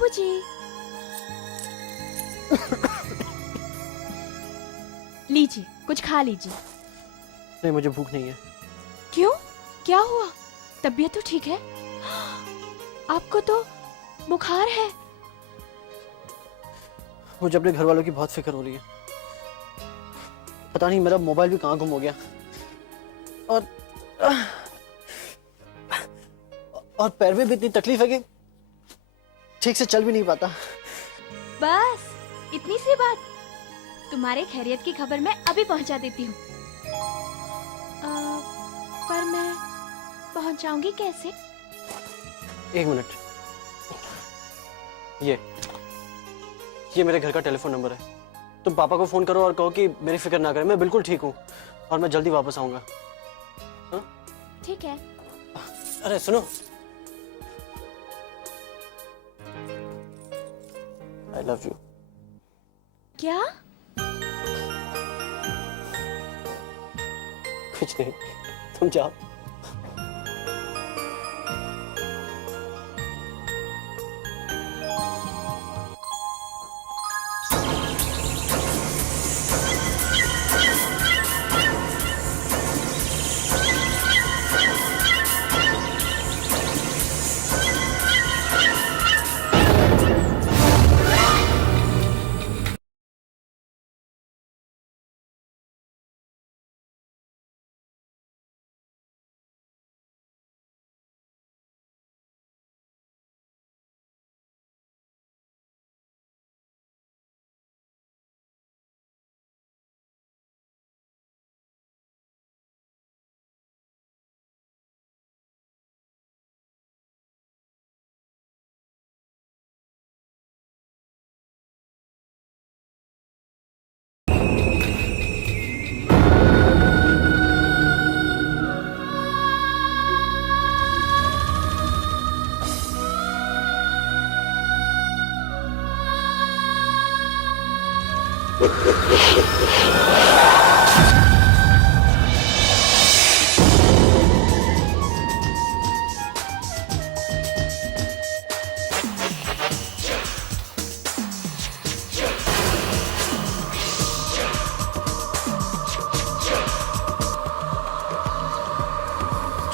बाबूजी। लीजिए, कुछ खा लीजिए। नहीं, मुझे भूख नहीं है। क्यों? क्या हुआ? तबीयत तो ठीक है? आपको तो बुखार है। मुझे अपने घर वालों की बहुत फिक्र हो रही है। पता नहीं मेरा मोबाइल भी कहाँ गुम हो गया, और पैर में भी इतनी तकलीफ है कि ठीक से चल भी नहीं पाता। बस इतनी सी बात। तुम्हारे खैरियत की खबर मैं अभी पहुंचा देती हूँ। पर मैं पहुंचाऊंगी कैसे? एक मिनट, ये मेरे घर का टेलीफोन नंबर है। तुम पापा को फोन करो और कहो कि मेरी फिक्र ना करें, मैं बिल्कुल ठीक हूँ और मैं जल्दी वापस आऊंगा। ठीक है। अरे सुनो, आई लव यू। क्या? कुछ नहीं, तुम जाओ।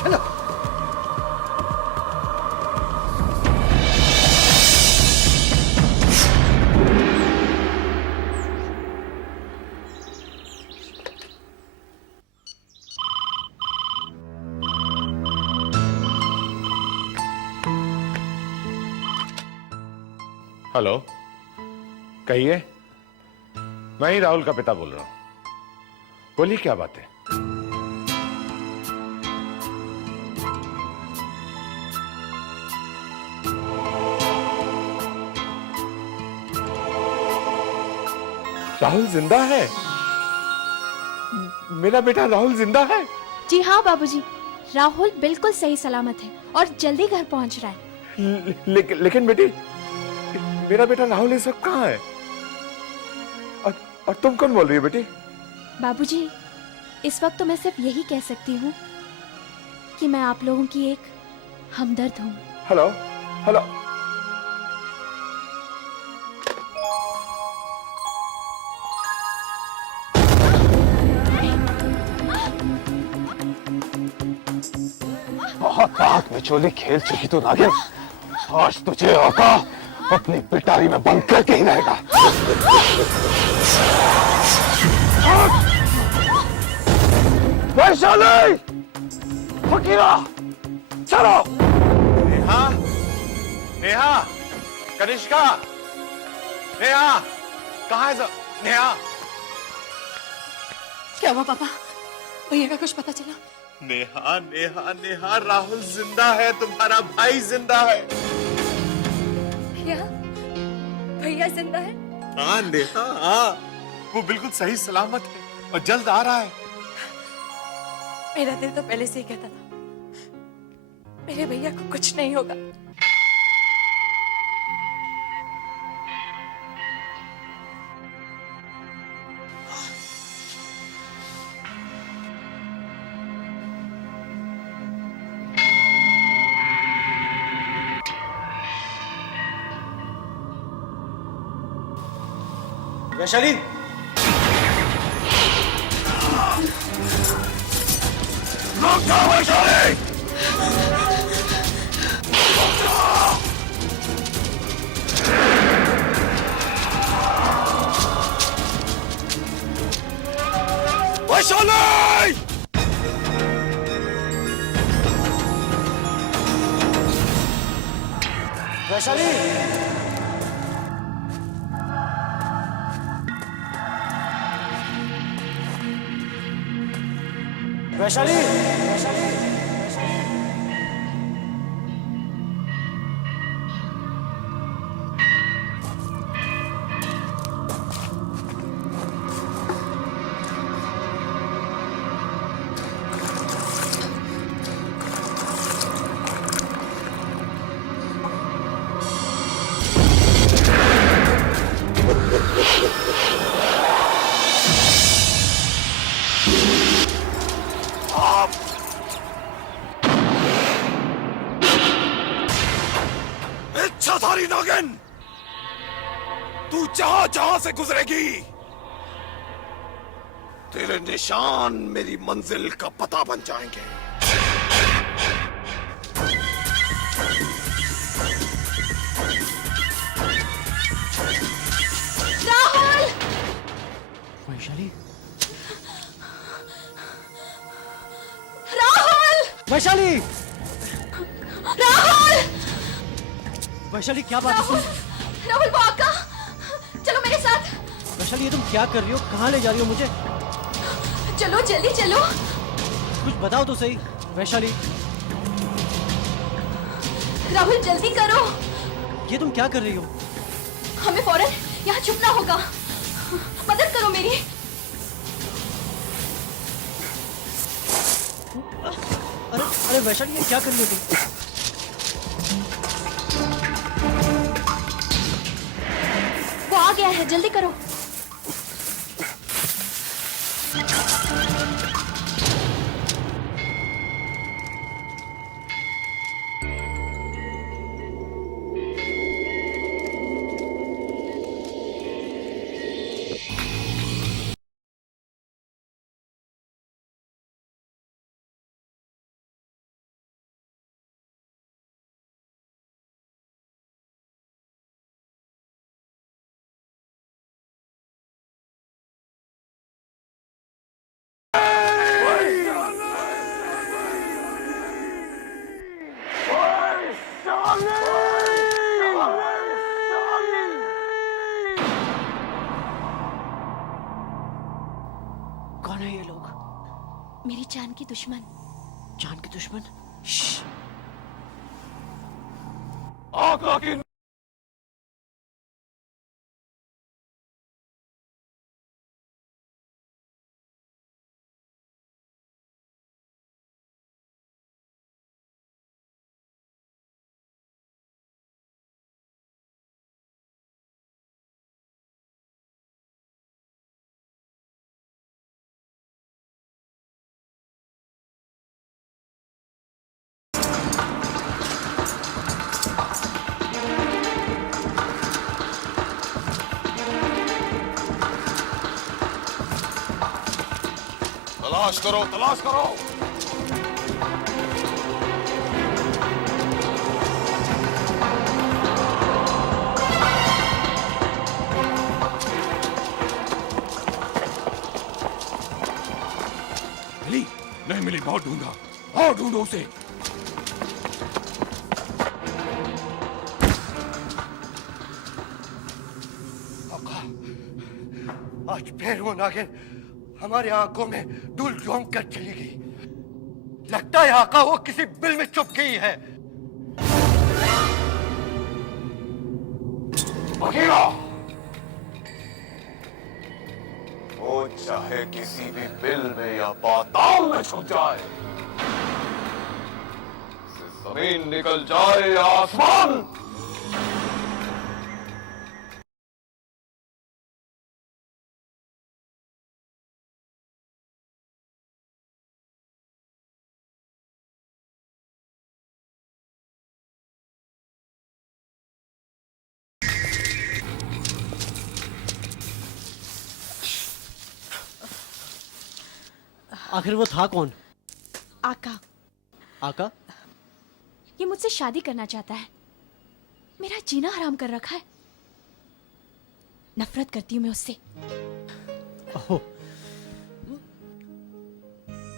चलो। हेलो, कहिए। मैं ही राहुल का पिता बोल रहा हूं। बोलिए, क्या बात है? राहुल जिंदा है? मेरा बेटा राहुल जिंदा है? जी हाँ बाबूजी, राहुल बिल्कुल सही सलामत है और जल्दी घर पहुंच रहा है। लेकिन बेटी, मेरा बेटा राहुल इस वक्त कहाँ है? और तुम कौन बोल रही हो बेटी? बाबूजी, इस वक्त तो मैं सिर्फ यही कह सकती हूँ कि मैं आप लोगों की एक हमदर्द हूँ। Hello, hello. बहुत आग बिचौली खेल चुकी तू नागिन। आज तुझे औका अपनी पिटारी में बंद करके ही रहेगा। वैशाली, फकीरा, चलो। नेहा, नेहा, कनिष्का, नेहा, कहाँ है सब? नेहा। क्या हुआ पापा? भैया का कुछ पता चला? नेहा, नेहा, नेहा, राहुल जिंदा है, तुम्हारा भाई जिंदा है। भैया, भैया जिंदा है? हाँ नेहा, हाँ, वो बिल्कुल सही सलामत है और जल्द आ रहा है। मेरा दिल तो पहले से ही कहता था मेरे भैया को कुछ नहीं होगा। वैशाली, रुक जा वैशाली। वैशाली! वैशाली, वैशाली, वैशाली। इच्छाधारी नागिन, तू जहां जहां से गुजरेगी, तेरे निशान मेरी मंजिल का पता बन जाएंगे। राहुल! वैशाली, राहुल! वैशाली, राहुल! वैशाली क्या बात राहुल! है? राहुल वो आका! चलो मेरे साथ! वैशाली ये तुम क्या कर रही हो? कहाँ ले जा रही हो मुझे? चलो जल्दी चलो! कुछ बताओ तो सही। वैशाली, राहुल जल्दी करो! ये तुम क्या कर रही हो? हमें फौरन यहाँ छुपना होगा। मदद करो मेरी। अरे अरे वैशाली ये क्या कर रही हो तुम? वो आ गया है, जल्दी करो। कौन है ये लोग? मेरी जान की दुश्मन। जान के दुश्मन? आका की तलाश करो, तलाश करो। मिली? नहीं मिली, बहुत ढूंढा, बहुत ढूंढो उसे। आज फिर वो नागिन हमारी आंखों में धूल झोंक कर चली गई। लगता है आका वो किसी बिल में छुप गई है। बघीरा, वो चाहे किसी भी बिल में या पाताल में छुप जाए, से जमीन निकल जाए या आसमान, आखिर वो था कौन? आका, आका? ये मुझसे शादी करना चाहता है, मेरा जीना हराम कर रखा है। नफरत करती हूँ मैं उससे। ओह,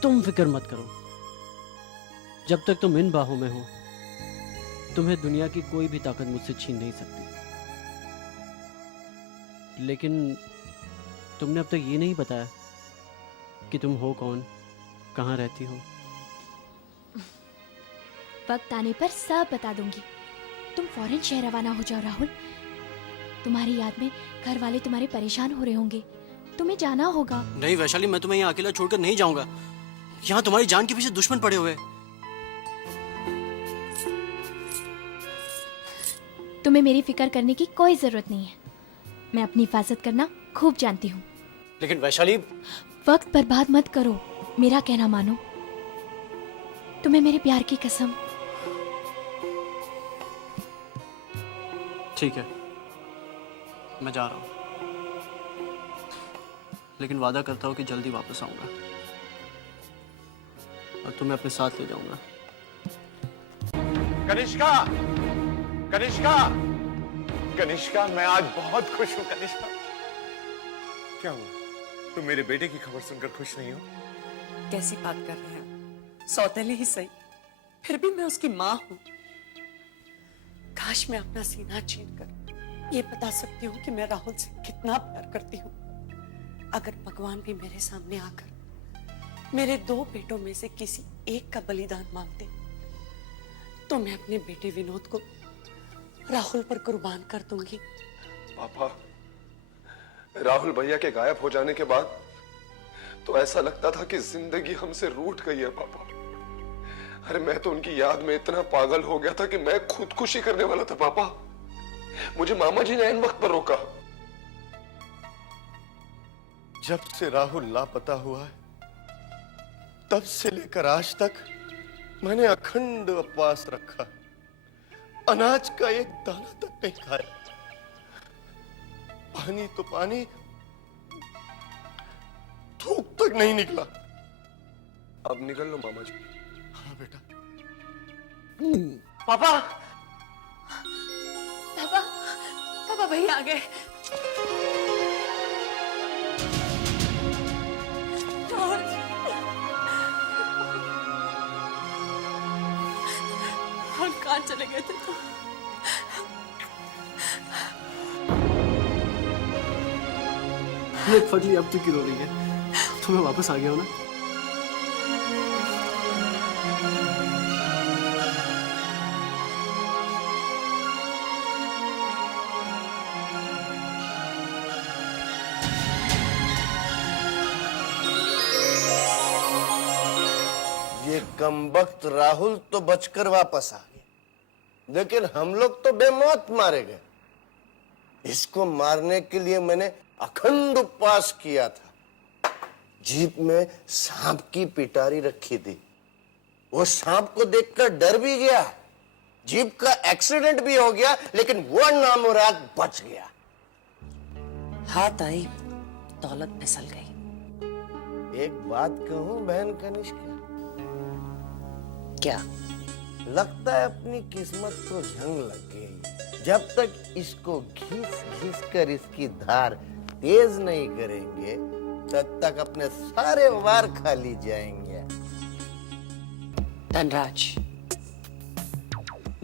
तुम फिक्र मत करो, जब तक तुम इन बाहों में हो तुम्हें दुनिया की कोई भी ताकत मुझसे छीन नहीं सकती। लेकिन तुमने अब तक ये नहीं बताया कि तुम हो कौन, कहाँ रहती हो। वक्त आने पर सब बता दूंगी। तुम फौरन शहर रवाना हो जाओ राहुल। तुम्हारी याद में घर वाले तुम्हारे परेशान हो रहे होंगे, तुम्हें जाना होगा। नहीं वैशाली, मैं तुम्हें यहाँ अकेला छोड़कर नहीं जाऊंगा। यहाँ तुम्हारी जान के पीछे दुश्मन पड़े हुए हैं। तुम्हें मेरी फिक्र करने की कोई जरूरत नहीं है, मैं अपनी हिफाजत करना खूब जानती हूँ। लेकिन वैशाली, वक्त बर्बाद मत करो, मेरा कहना मानो। तुम्हें मेरे प्यार की कसम। ठीक है, मैं जा रहा हूँ, लेकिन वादा करता हूँ कि जल्दी वापस आऊंगा और तुम्हें अपने साथ ले जाऊंगा। कनिष्का, कनिष्का, कनिष्का, मैं आज बहुत खुश हूं। कनिष्का, क्या हुआ? तुम मेरे बेटे की खबर सुनकर खुश नहीं हो? कैसी बात कर रहे हैं? सौतेले ही सही, फिर भी मैं उसकी माँ हूँ। काश मैं अपना सीना चीर कर ये बता सकती हूँ कि मैं राहुल से कितना प्यार करती हूँ। अगर भगवान भी मेरे सामने आकर मेरे 2 बेटों में से किसी एक का बलिदान मांगते तो मैं अपने बेटे विनोद को राहुल पर कुर्बान कर दूंगी। पापा, राहुल भैया के गायब हो जाने के बाद तो ऐसा लगता था कि जिंदगी हमसे रूठ गई है पापा। अरे मैं तो उनकी याद में इतना पागल हो गया था कि मैं खुदकुशी करने वाला था पापा। मुझे मामा जी ने इन वक्त पर रोका। जब से राहुल लापता हुआ है तब से लेकर आज तक मैंने अखंड उपवास रखा, अनाज का एक दाना तक नहीं खाया, पानी तो पानी, थूक तक नहीं निकला। अब निकल लो मामा जी। हाँ बेटा। पापा, पापा, पापा भैया आ गए। और कहाँ चले गए थे तुम? फटली अब तू क्यों रो रही है? तुम्हें वापस आ गया हो ना? ये कमबख्त राहुल तो बचकर वापस आ गया, लेकिन हम लोग तो बेमौत मारे गए। इसको मारने के लिए मैंने अखंड उपवास किया था। जीप में सांप की पिटारी रखी थी, वो सांप को देखकर डर भी गया। जीप का एक्सीडेंट भी हो गया, लेकिन वो नामुराद बच गया। हाथ आई, दौलत फिसल गई। एक बात कहूं बहन कनिष्का, क्या? लगता है अपनी किस्मत को जंग लग गई। जब तक इसको घिस घिस कर इसकी धार तेज नहीं करेंगे, तब तक अपने सारे वार खाली जाएंगे। धनराज,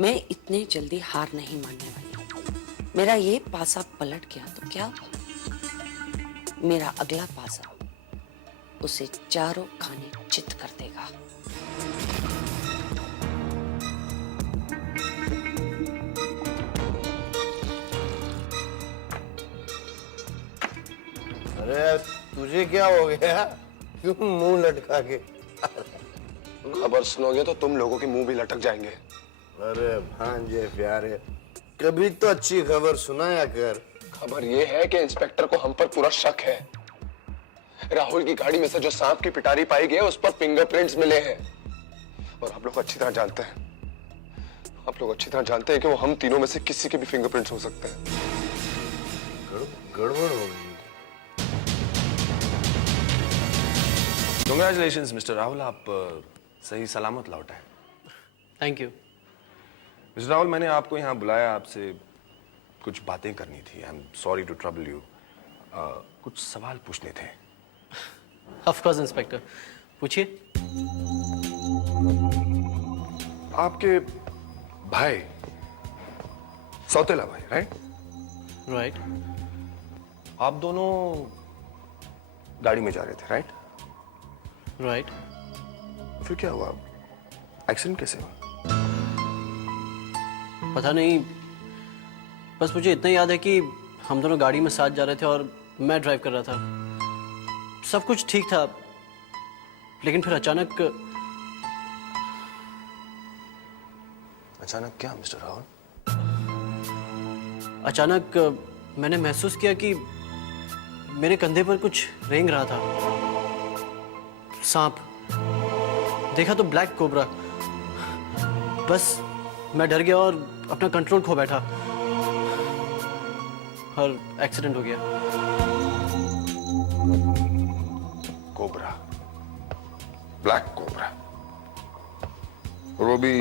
मैं इतने जल्दी हार नहीं मानने वाली। मेरा ये पासा पलट गया तो क्या हुआ? मेरा अगला पासा उसे चारों खाने चित कर देगा। अरे तुझे क्या हो गया? क्यों मुंह लटका के? खबर सुनोगे तो तुम लोगों के मुंह भी लटक जाएंगे। अरे भांजे प्यारे, कभी तो अच्छी खबर सुनाया कर। खबर ये है कि इंस्पेक्टर को हम पर पूरा शक है। राहुल की गाड़ी में से जो सांप की पिटारी पाई गई है, उस पर फिंगरप्रिंट्स मिले हैं। और आप लोग अच्छी तरह जानते हैं, कि वो हम तीनों में से किसी के भी फिंगरप्रिंट्स हो सकते हैं। गड़बड़ हो गई। Congratulations, Mr. राहुल, आप सही सलामत लौट आए। Thank you. मिस्टर राहुल, मैंने आपको यहाँ बुलाया, आपसे कुछ बातें करनी थी। I am sorry to trouble you. कुछ सवाल पूछने थे। ऑफ कोर्स इंस्पेक्टर, पूछिए। आपके भाई, सौतेला भाई, राइट? राइट। आप दोनों गाड़ी में जा रहे थे, राइट? राइट। फिर क्या हुआ? एक्सीडेंट कैसे हुआ? पता नहीं, बस मुझे इतना याद है कि हम दोनों गाड़ी में साथ जा रहे थे और मैं ड्राइव कर रहा था। सब कुछ ठीक था, लेकिन फिर अचानक क्या मिस्टर राहुल? अचानक मैंने महसूस किया कि मेरे कंधे पर कुछ रेंग रहा था। सांप। देखा तो ब्लैक कोबरा। बस मैं डर गया और अपना कंट्रोल खो बैठा और एक्सीडेंट हो गया। कोबरा, ब्लैक कोबरा, और वो भी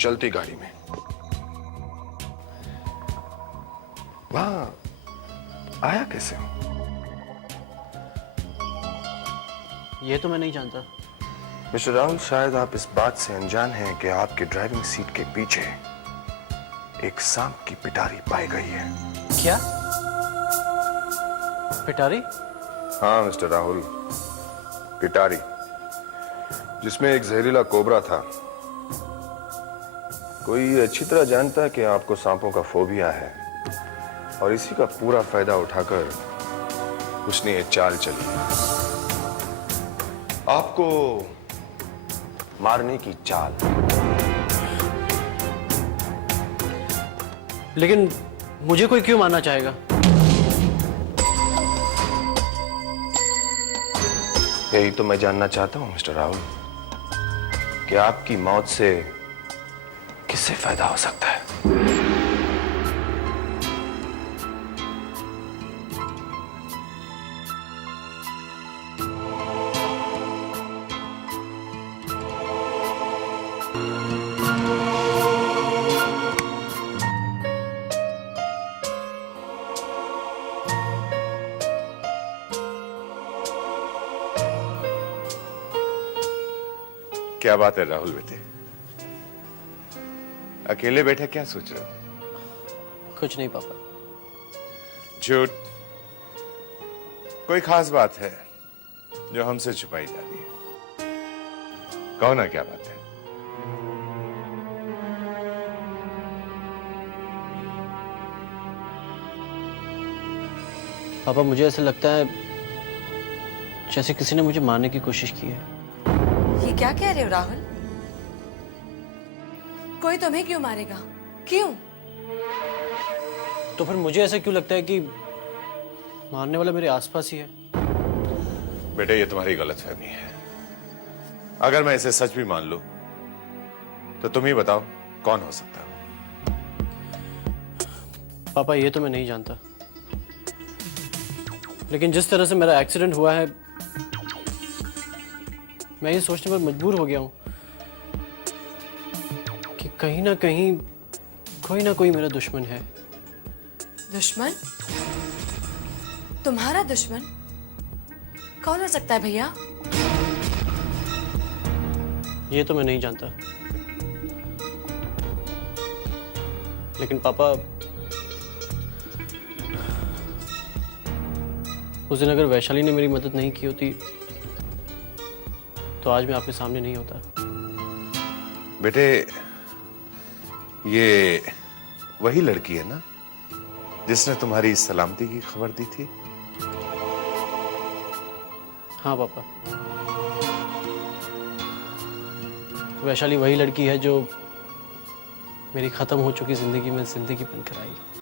चलती गाड़ी में। वहां आया कैसे? ये तो मैं नहीं जानता। मिस्टर राहुल, शायद आप इस बात से अनजान हैं कि आपकी ड्राइविंग सीट के पीछे एक सांप की पिटारी पाई गई है। क्या? पिटारी? हाँ मिस्टर राहुल, पिटारी, जिसमें एक जहरीला कोबरा था। कोई अच्छी तरह जानता है कि आपको सांपों का फोबिया है और इसी का पूरा फायदा उठाकर उसने ये चाल चली है। आपको मारने की चाल। लेकिन मुझे कोई क्यों मारना चाहेगा? यही तो मैं जानना चाहता हूं मिस्टर राहुल, कि आपकी मौत से किससे फायदा हो सकता है? क्या बात है राहुल बेटे, अकेले बैठे क्या सोच रहे हो? कुछ नहीं पापा। झूठ। कोई खास बात है जो हमसे छुपाई जा रही है? कहो ना, क्या बात है? पापा, मुझे ऐसा लगता है जैसे किसी ने मुझे मारने की कोशिश की है। ये क्या कह रहे हो राहुल? कोई तुम्हें क्यों मारेगा? क्यों? तो फिर मुझे ऐसा क्यों लगता है कि मारने वाला मेरे आसपास ही है? बेटे, ये तुम्हारी गलतफहमी है। अगर मैं इसे सच भी मान लूं, तो तुम ही बताओ कौन हो सकता है? पापा, ये तो मैं नहीं जानता, लेकिन जिस तरह से मेरा एक्सीडेंट हुआ है, मैं ये सोचने पर मजबूर हो गया हूं कि कहीं ना कहीं कोई ना कोई मेरा दुश्मन है। दुश्मन? तुम्हारा दुश्मन? कौन हो सकता है भैया? ये तो मैं नहीं जानता, लेकिन पापा, उस दिन अगर वैशाली ने मेरी मदद नहीं की होती तो आज मैं आपके सामने नहीं होता। बेटे, ये वही लड़की है ना जिसने तुम्हारी सलामती की खबर दी थी? हाँ पापा, वैशाली वही लड़की है जो मेरी खत्म हो चुकी जिंदगी में जिंदगी बनकर आई।